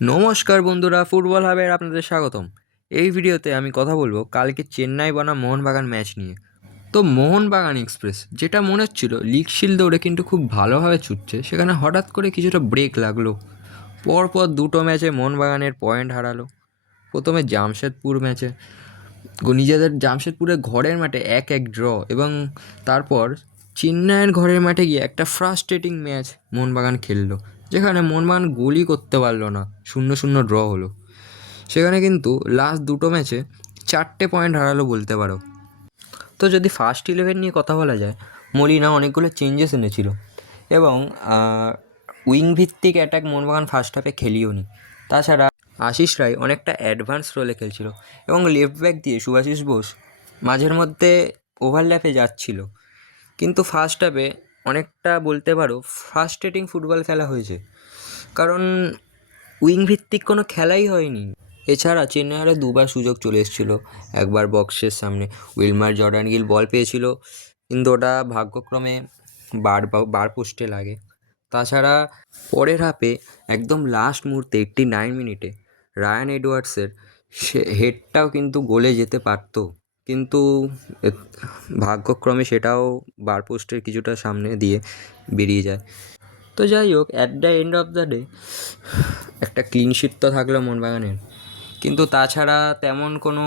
নমস্কার বন্ধুরা, ফুটবল হাবে আপনাদের স্বাগতম। এই ভিডিওতে আমি কথা বলবো কালকে চেন্নাই বনাম মোহনবাগান ম্যাচ নিয়ে। তো মোহনবাগান এক্সপ্রেস যেটা মনে হচ্ছিল লিগ শিল্ড দৌড়ে কিন্তু খুব ভালোভাবে ছুটছে, সেখানে হঠাৎ করে কিছুটা ব্রেক লাগলো। পরপর দুটো ম্যাচে মোহনবাগানের পয়েন্ট হারালো। প্রথমে জামশেদপুর ম্যাচে নিজেদের জামশেদপুরের ঘরের মাঠে 1-1 ড্র, এবং তারপর চেন্নাইয়ের ঘরের মাঠে গিয়ে একটা ফ্রাস্ট্রেটিং ম্যাচ মোহনবাগান খেললো, যেখানে মোহনবাগান গোলই করতে পারলো না, 0-0 ড্র হলো। সেখানে কিন্তু লাস্ট দুটো ম্যাচে 4টে পয়েন্ট হারালো বলতে পারো। তো যদি ফার্স্ট 11 নিয়ে কথা বলা যায়, মলিনা অনেকগুলো চেঞ্জেস এনেছিল, এবং উইং ভিত্তিক অ্যাটাক মোহনবাগান ফার্স্ট হাফে খেলিও নি। তাছাড়া আশিস রায় অনেকটা অ্যাডভান্স রোলে খেলছিল, এবং লেফট ব্যাক দিয়ে শুভাশিস বোস মাঝের মধ্যে ওভারল্যাপে যাচ্ছিল। কিন্তু ফার্স্ট হাফে অনেকটা বলতে পারো ফ্রাস্ট্রেটিং ফুটবল খেলা হয়েছে, কারণ উইং ভিত্তিক কোনো খেলাই হয়নি। এছাড়া চেন্নাইয়েরও দুবার সুযোগ চলে এসেছিলো। একবার বক্সের সামনে উইলমার জর্ডান গিল বল পেয়েছিল, কিন্তু ওটা ভাগ্যক্রমে বার পোস্টে লাগে। তাছাড়া পরের হাফে একদম লাস্ট মুহূর্তে 89 মিনিটে রায়ান এডওয়ার্ডসের হেডটাও কিন্তু গোলে যেতে পারতো, কিন্তু ভাগ্যক্রমে সেটাও বার পোস্টের কিছুটা সামনে দিয়ে বেরিয়ে যায়। তো যাই হোক, at the end of the day একটা ক্লিন শিট তো থাকলো মোহনবাগানের, কিন্তু তাছাড়া তেমন কোনো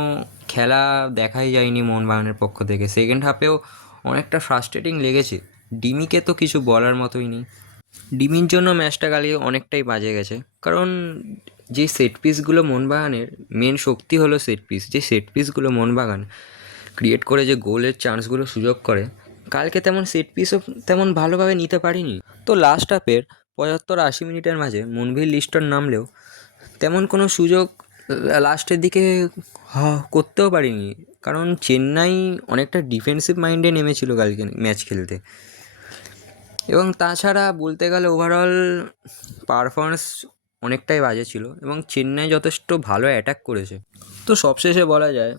খেলা দেখাই যায়নি মোহনবাগানের পক্ষ থেকে। সেকেন্ড হাফেও অনেকটা ফ্রাস্ট্রেটিং লেগেছে। ডিমিকে তো কিছু বলার মতোই নেই। ডিমির জন্য ম্যাচটা কালকে অনেকটাই বাজে গেছে, কারণ যে সেট পিসগুলো মোহনবাগানের মেন শক্তি হলো সেট পিস, যে সেট পিসগুলো মোহনবাগান ক্রিয়েট করে যে গোলের চান্সগুলো সুযোগ করে, কালকে তেমন সেট পিসও তেমন ভালোভাবে নিতে পারিনি। তো লাস্ট হাফের 75-80 মিনিটের মাঝে মনভীর লিস্টন নামলেও তেমন কোনো সুযোগ লাস্টের দিকে করতেও পারিনি, কারণ চেন্নাই অনেকটা ডিফেন্সিভ মাইন্ডে নেমেছিল কালকে ম্যাচ খেলতে। এবং তাছাড়া বলতে গেলে ওভারঅল পারফরমেন্স অনেকটাই বাজে ছিল, এবং চেন্নাই যথেষ্ট ভালো অ্যাটাক করেছে। তো সবশেষে বলা যায়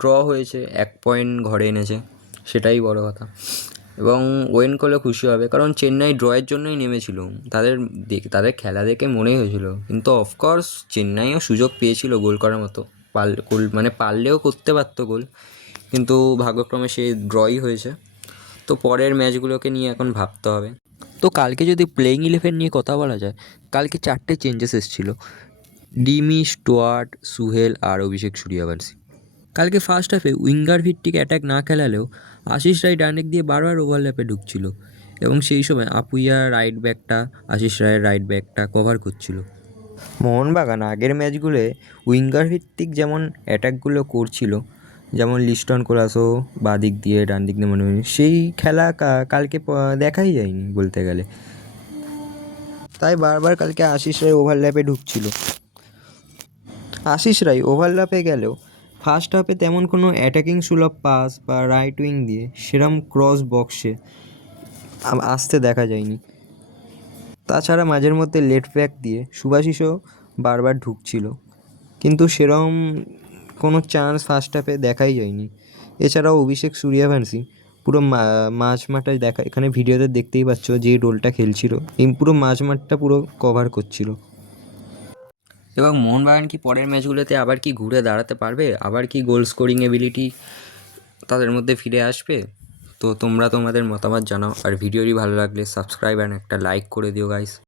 ড্র হয়েছে, 1 পয়েন্ট ঘরে এনেছে, সেটাই বড় কথা। এবং ওয়েন করলে খুশি হবে, কারণ চেন্নাই ড্রয়ের জন্যই নেমেছিল। তাদের খেলা দেখে মনেই হয়েছিল, কিন্তু অফকোর্স চেন্নাইও সুযোগ পেয়েছিল গোল করার মতো, পারলেও করতে পারতো গোল, কিন্তু ভাগ্যক্রমে সে ড্রই হয়েছে। তো পরের ম্যাচগুলোকে নিয়ে এখন ভাবতে হবে। তো কালকে যদি প্লেইং 11 নিয়ে কথা বলা যায়, কালকে 4টে চেঞ্জেস এসেছিলো: ডিমি, স্টুয়ার্ট, সুহেল আর অভিষেক সূর্যবংশী। কালকে ফার্স্ট হাফে উইঙ্গার ভিত্তিক অ্যাটাক না খেলালেও আশিস রায় ডানেক দিয়ে বারবার ওভারল্যাপে ঢুকছিল, এবং সেই সময় আপুইয়া আশিস রায়ের রাইট ব্যাকটা কভার করছিল। মোহনবাগান আগের ম্যাচগুলোয় উইঙ্গার ভিত্তিক যেমন অ্যাটাকগুলো করছিল, যেমন লিস্টন কোলাসো বাঁ দিক দিয়ে ডান দিক দিয়ে মনে হয়, সেই খেলা কালকে দেখাই যায়নি বলতে গেলে। তাই বারবার কালকে আশিস রায় ওভারল্যাপে ঢুকছিল। আশিস রায় ওভারল্যাপে গেলেও ফার্স্ট হাফে তেমন কোনো অ্যাটাকিং সুলভ পাস বা রাইট উইং দিয়ে সেরম ক্রস বক্সে আসতে দেখা যায়নি। তাছাড়া মাঝের মধ্যে লেফট ব্যাক দিয়ে সুভাশিসও বারবার ঢুকছিল, কিন্তু সেরম কোনো চান্স ফার্স্ট হাফে দেখাই যায়নি। এছাড়াও অভিষেক সূর্যবংশী পুরো মাঝ মাঠে এখানে ভিডিওতে দেখতেই পাচ্ছ যে রোলটা খেলছিল, এই পুরো মাঝ মাঠটা পুরো কভার করছিল। এবং মোহনবাগান কি পরের ম্যাচগুলোতে আবার কি ঘুরে দাঁড়াতে পারবে, আবার কি গোল স্কোরিং এবিলিটি তাদের মধ্যে ফিরে আসবে? তো তোমরা তোমাদের মতামত জানাও, আর ভিডিওটি ভালো লাগলে সাবস্ক্রাইব অ্যান্ড একটা লাইক করে দিও গাইস।